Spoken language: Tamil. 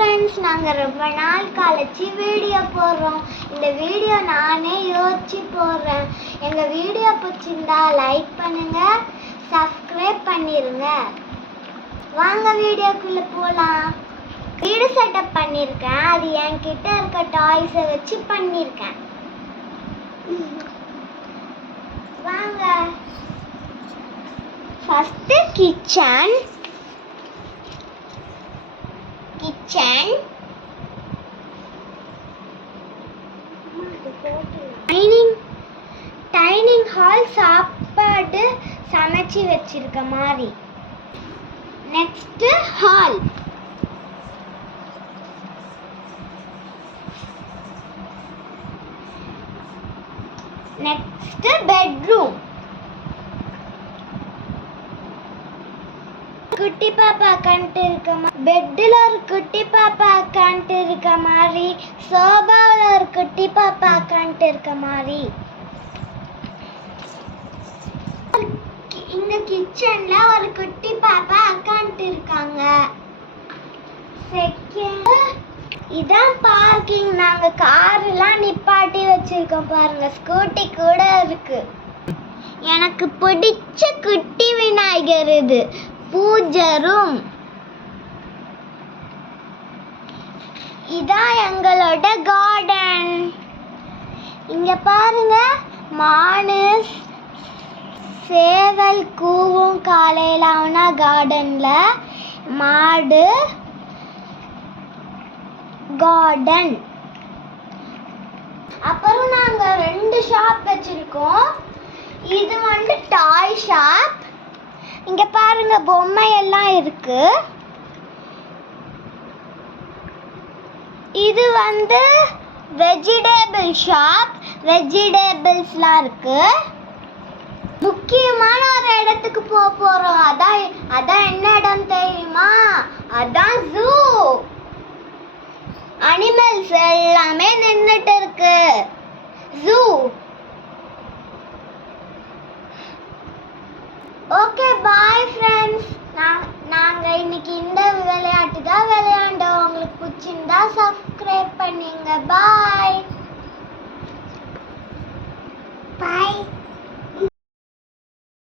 ஃப்ரெண்ட்ஸ் நாங்கள் ரொம்ப நாள் கழிச்சு வீடியோ போடுறோம். இந்த வீடியோ நானே யோசிச்சு போடுறேன். எங்கள் வீடியோ பிடிச்சிருந்தா லைக் பண்ணுங்க சப்ஸ்கிரைப் பண்ணிடுங்க வாங்க வீடியோக்குள்ளே போகலாம் வீடு செட்டப் பண்ணியிருக்கேன் அது என்கிட்ட இருக்க டாய்ஸை வச்சு பண்ணியிருக்கேன் வாங்க. First kitchen kitchen dining dining hall சாப்பாடு சமைச்சு வச்சிருக்க மாதிரி. நெக்ஸ்ட் ஹால் நெக்ஸ்ட் பெட்ரூம் குட்டி பாப்பா கண்டு இருக்க பெட்டில் இருக்க மாதிரி சோபாவில் ஒரு குட்டி பாப்பா உட்காந்துட்டு இருக்க மாதிரி. இந்த கிச்சன்ல ஒரு குட்டி பாப்பா உட்காந்துட்டு இருக்காங்க. செகண்ட் இதான் பார்க்கிங் நாங்க கார் எல்லாம் நிப்பாட்டி வச்சிருக்கோம் பாருங்க. ஸ்கூட்டி கூட இருக்கு. எனக்கு பிடிச்ச குட்டி விநாயகர் இது. பூஜரும். இதான் எங்களோட கார்டன் இங்க பாருங்க மானு சேவல் கூவும் காலையில் ஆனா கார்டன்ல மாடு கார்டன் அப்புறம் நாங்கள் ரெண்டு ஷாப் வச்சுருக்கோம். இது வந்து டாய் ஷாப் இங்கே பாருங்க பொம்மை எல்லாம் இருக்குது இது வந்து வெஜிடேபிள் ஷாப் வெஜிடேபிள்ஸ்லாம் இருக்கு. முக்கியமான ஒரு இடத்துக்கு போக போறோம். அதான் அதான் என்ன இடம் தெரியுமா? அதான் ஜூ அனிமல்ஸ் எல்லாமே நின்னுட்டு இருக்கு. ஜூ ஓகே பாய் ஃப்ரெண்ட்ஸ் நாங்க இன்னைக்கு இந்த விளையாட்டு பண்ணுங்கள் பாய்